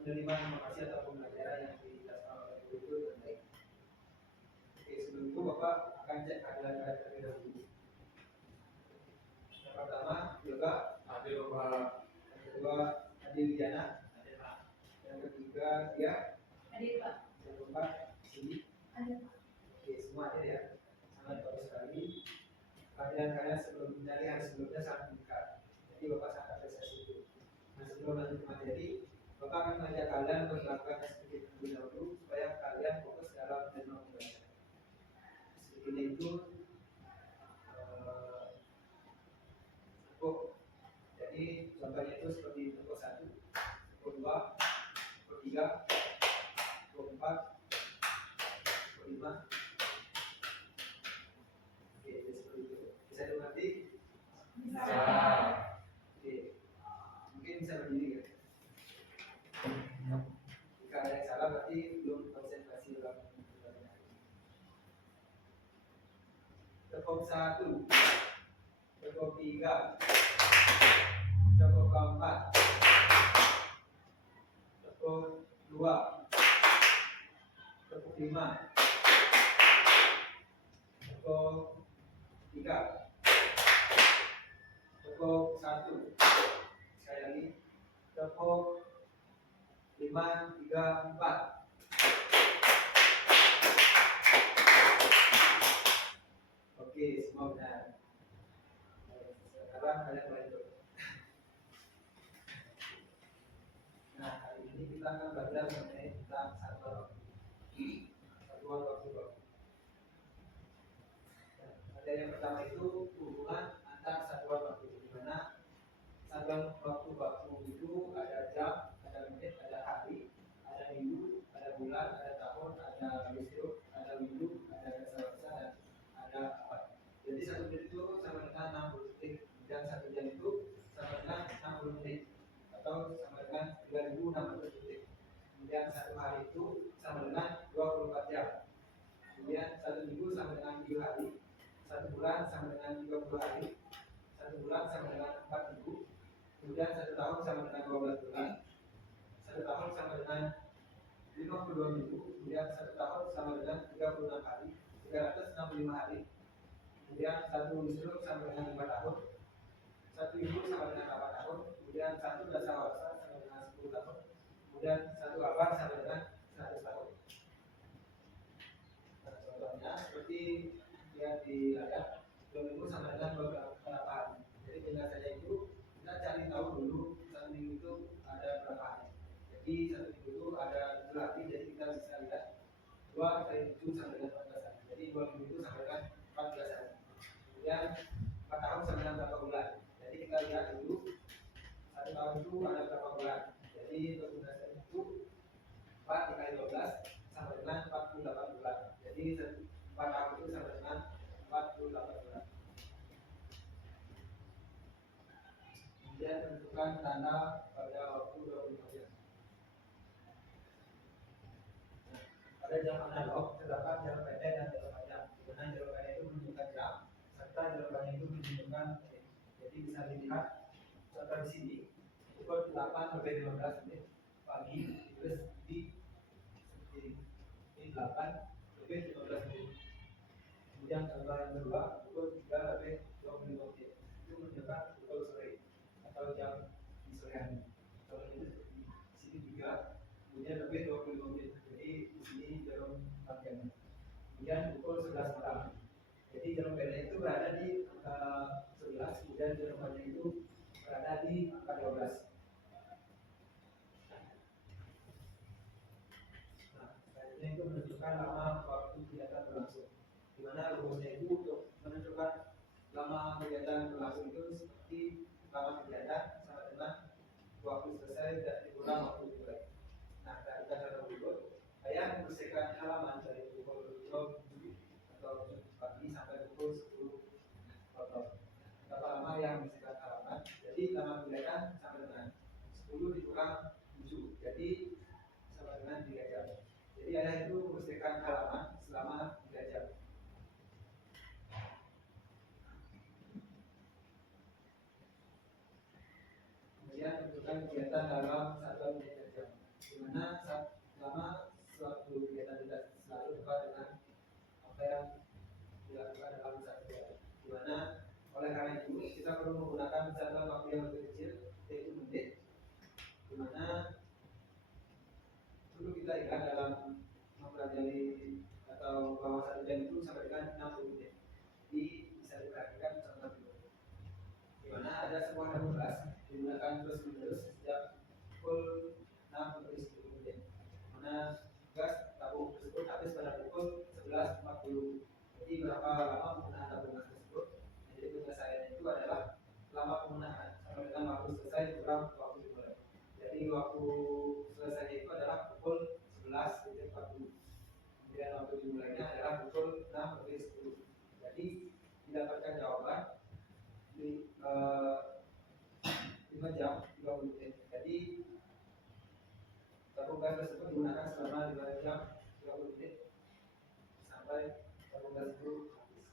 menerima informasi atau pembelajaran yang dijelaskan oleh guru itu dengan baik. Oke, sebelum itu Bapak akan cek keadaan terlebih dahulu. Yang pertama, Yoga. Hadir Bapak. Yang kedua, Hadir Diana. Hadir Pak. Yang ketiga, Dia. Hadir Pak. Yang keempat, Cindy. Hadir Pak. Oke, semua hadir ya. Sangat bagus sekali. Kalian sebelum dari hari sebelumnya sangat meningkat. Jadi Bapak sangat apresiasi itu. Nah, sebelum lanjut ke materi, Bapak akan mengajak kalian untuk melakukan SPG terlebih dahulu supaya kalian fokus dalam menerima pembelajaran. SPG itu tepuk. Jadi contohnya itu seperti tepuk 1, tepuk 2, tepuk 3, tepuk 4, tepuk 5. Oke, jadi seperti itu. Bisa dimengerti? Bisa. Oke, mungkin bisa berdiri ya. Jika ada yang salah berarti belum konsentrasi dalam pembelajaran. Tepuk 1, tepuk 3, tepuk 4, tepuk 2, tepuk 5, tepuk 3, tepuk 1. Sekali lagi, tepuk 5, 3, 4. Oke, semua benar. Sekarang kalian lanjut. Nah, hari ini kita akan belajar mengenai tentang satuan waktu. Materi yang pertama itu hubungan antar satuan waktu, di mana satuan waktu itu ada jam, ada menit, ada hari, ada minggu, ada bulan, ada tahun, ada listrik, ada minggu, ada dasar, dan ada apa. Jadi 1 menit itu sama dengan 60 detik, dan 1 jam itu sama dengan 60 menit atau sama dengan 3600 detik. Kemudian 1 hari itu sama dengan 24 jam. Kemudian 1 minggu sama dengan 7 hari, 1 bulan sama dengan 30 hari, 1 bulan sama dengan 4 minggu, kemudian 1 tahun sama dengan 12 bulan, 1 tahun sama dengan 52 minggu, kemudian 1 tahun sama dengan 36 hari, 365 hari, kemudian 1 wisnu sama dengan 5 tahun, 1 ibu sama dengan 8 tahun, kemudian 1 dasawarsa sama dengan 10 tahun, kemudian 1 abad sama dengan 100 tahun. Nah, contohnya seperti yang di layar, 2 minggu sama dengan berapa hari. Jadi tinggal saja itu kita cari tahu dulu 1 minggu itu ada berapa hari. Jadi 1 minggu itu ada 7 hari, jadi kita bisa lihat 2 kali 7 sama dengan 14 hari. Jadi 2 minggu itu sama dengan 14 hari. Kemudian 4 tahun sama dengan berapa bulan. Jadi kita lihat dulu 1 tahun itu ada berapa bulan. Jadi untuk berdasarkan itu 4 dikali 12 sama dengan 48 bulan. Jadi 4 tahun itu sama dengan 48 bulan. Kemudian tentukan tanda pada waktu 24 jam. Nah, pada jam analog terdapat jarak pendek dan jarak panjang. Di mana jarak pendek itu menunjukkan jam, serta jarak panjang itu menunjukkan menit. Jadi bisa dilihat contoh di sini pukul 8:15 pagi, terus di 8:15 menit. Kemudian contoh yang kedua pukul 3:25 menit. Itu menunjukkan pukul sore atau jam di sore hari. Kalau ini di sini juga, kemudian lebih 25 menit. Jadi di sini jarum panjang. Kemudian pukul 11 malam. Jadi jarum pendek itu berada di angka 11, kemudian jarum panjang itu berada di angka 12. Nah, selanjutnya itu menunjukkan lama waktu kegiatan berlangsung. Di mana rumusnya itu untuk menentukan lama kegiatan berlangsung itu seperti lama kegiatan sama dengan waktu selesai dan dikurang waktu dimulai. Nah, kita contoh berikut. Saya membersihkan halaman dari pukul 7 atau pagi sampai pukul 10 malam. Berapa lama yang membersihkan halaman? Jadi lama kegiatan sama dengan 10 dikurang 7. Jadi sama dengan 3 jam. Jadi ayah itu membersihkan halaman selama 3 jam. Kemudian tentukan kegiatan dalam 1 menit per jam. Di dilakukan dalam satu hari. Di mana oleh karena itu kita perlu menggunakan jadwal waktu yang lebih kecil, yaitu menit, di mana perlu kita ingat dalam mempelajari atau bahwa 1 jam itu sampai dengan 60 menit. Jadi bisa diperhatikan contoh dulu, di mana ada sebuah tugas digunakan terus menerus sejak pukul 6 sampai 10 menit, mana tugas tabung tersebut habis pada pukul 11.40. Jadi berapa lama penggunaan tabung gas tersebut? Jadi penyelesaian itu adalah lama penggunaan sampai dengan waktu selesai kurang waktu dimulai. Jadi waktu selesainya itu adalah pukul 11.40. Kemudian waktu dimulainya adalah pukul 6.10. Jadi didapatkan jawaban di 5 jam 30 menit. Jadi tabung gas tersebut digunakan selama 5 jam 30 menit sampai tabung gas itu habis.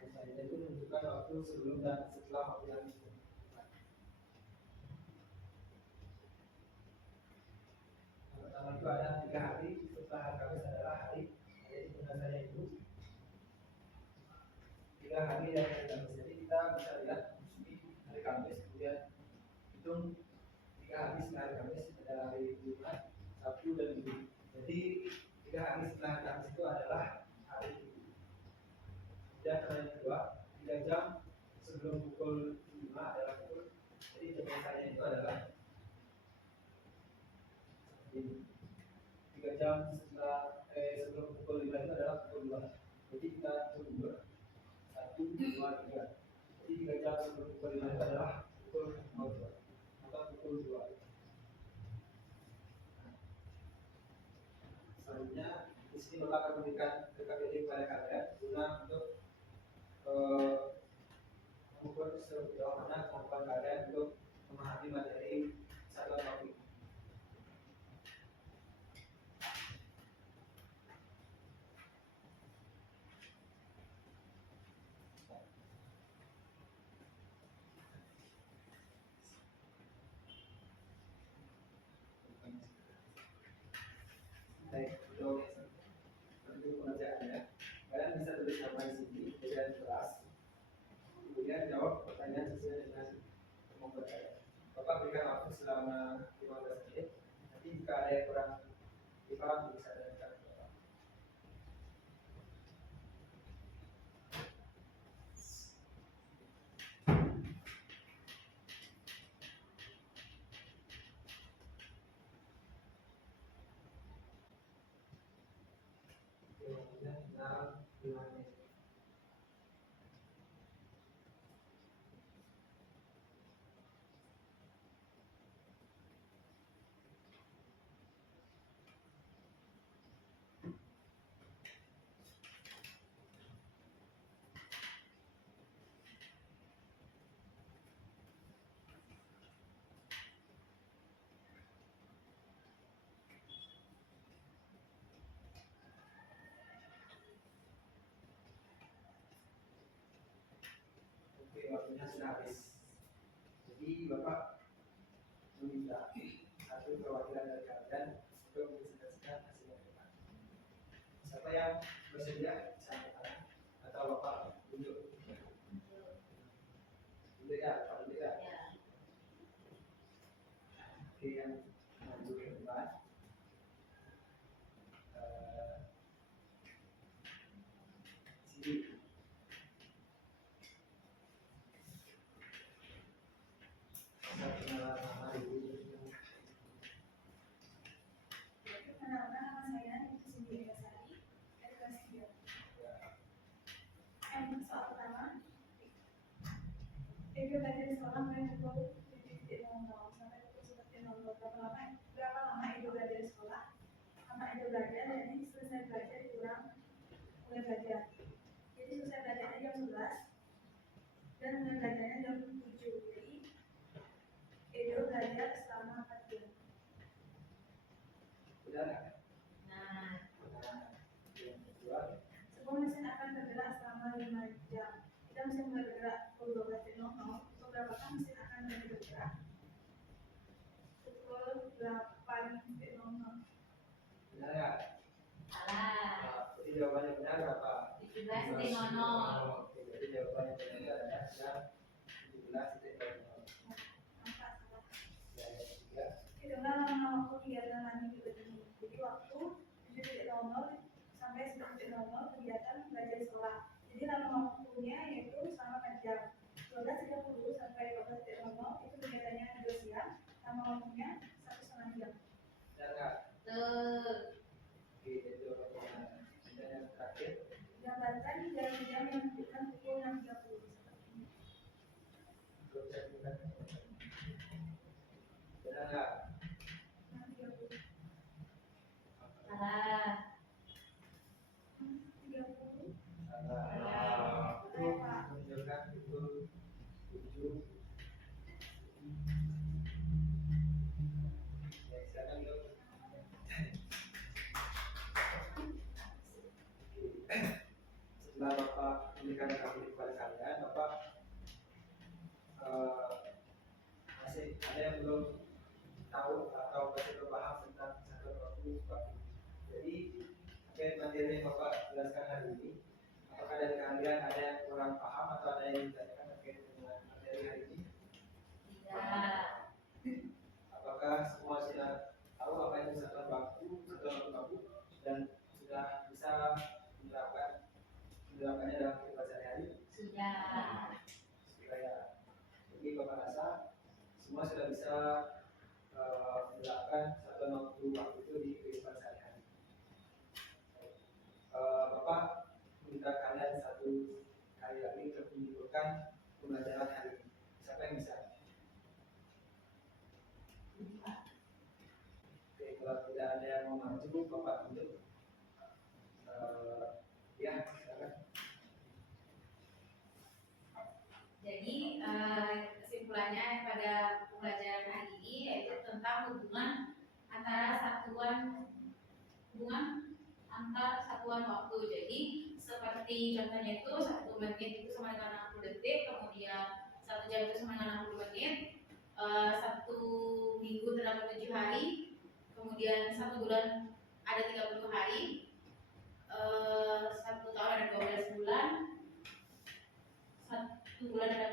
Misalnya itu menunjukkan waktu sebelum dan setelah waktu yang ditentukan. Pertama itu ada 3 hari setelah hari Kamis adalah hari penyelesaian itu 3 hari dari hari Kamis. Jadi kita bisa lihat di sini hari Kamis, kemudian hitung 3 hari setelah hari Kamis ada hari Jumat, Sabtu dan Minggu. Jadi 3 hari setelah hari Kamis itu adalah hari Minggu. Dan yang kedua, 3 jam sebelum pukul 5 adalah pukul. Jadi penyelesaiannya itu adalah ini. 3 jam sebelum pukul 5 itu adalah pukul 2. Jadi kita tunggu 1, 2, 3. Jadi 3 jam sebelum pukul 5 itu adalah pukul 2 atau pukul 2. Selanjutnya di sini Bapak akan memberikan KKBD kepada kalian guna untuk mengukur sejauh mana kemampuan kalian untuk memahami materi satu topik. Baik, untuk pengerjaannya, kalian bisa tulis nama di sini, kemudian kelas, kemudian jawab pertanyaan sesuai dengan kemampuan kalian. Bapak berikan waktu selama 15 menit. Nanti jika ada yang kurang dipaham bisa tanyakan ke Bapak. Oke, waktunya sudah habis. Jadi Bapak meminta satu perwakilan dari kalian untuk mempresentasikan hasilnya ke depan. Siapa yang bersedia bisa angkat atau Bapak tunjuk? Tunjuk ya, Pak tunjuk ya. Oke, yang maju ke depan. Sini. Soal pertama, Ego belajar di sekolah mulai pukul 7.00 sampai pukul 11.00. Berapa lama Ego belajar di sekolah? Lama Ego belajar, jadi selesai belajar kurang mulai belajar. Jadi selesai belajarnya jam 11 dan mulai belajarnya jam 7. Jadi Ego belajar selama 4 jam. Sudah nggak? Sebuah mesin akan bergerak selama 5 jam. Kita mesin mulai bergerak pukul 12.00. Berapa mesin akan mulai bergerak? Pukul 8.00. Benar ya? Salah. Jadi jawabannya benar berapa? 17,00. Oke, jadi jawabannya benar adalah yang 17,00. Ya, yang ketiga. Itulah nama waktu kegiatan nanti juga ini. Jadi waktu 7.00 sampai 10.00 kegiatan belajar di sekolah. Jadi nama waktunya yaitu selama 4 jam. 12.30 sampai 12.00 itu kegiatannya 2 siang. Nama waktunya 1,5 jam. Benar nggak? Betul. Oke, jadi jawabannya. Dan yang terakhir. Gambarkan jam-jam yang menunjukkan pukul 6.30. Benar nggak? 6.30. Salah. 30. Salah. Itu menunjukkan pukul 7. Ya, silakan dok. Setelah Bapak memberikan rekaman kepada kalian, Bapak masih ada yang belum tahu atau masih belum paham tentang satuan waktu. Jadi, apa yang materi yang Bapak jelaskan hari ini, apakah dari kalian ada yang kurang paham atau ada yang ditanyakan terkait dengan materi hari ini? Tidak. Apakah semua sudah tahu apa itu satuan waktu dan sudah bisa menerapkannya dalam kehidupan sehari-hari? Sudah. Supaya jadi Bapak rasa semua sudah bisa menerapkan satuan waktu itu di kehidupan sehari-hari. Bapak minta kalian satu kali lagi untuk menyimpulkan pembelajaran hari ini. Siapa yang bisa? Oke, kalau tidak ada yang mau maju, Bapak tunjuk. Ya, silakan. Jadi kesimpulannya pada pembelajaran hari ini yaitu tentang hubungan antar satuan waktu. Jadi seperti contohnya itu 1 menit itu sama dengan 60 detik, kemudian 1 jam itu sama dengan 60 menit, 1 minggu terdapat 7 hari, kemudian 1 bulan ada 30 hari, 1 tahun ada 12 bulan, 1 bulan ada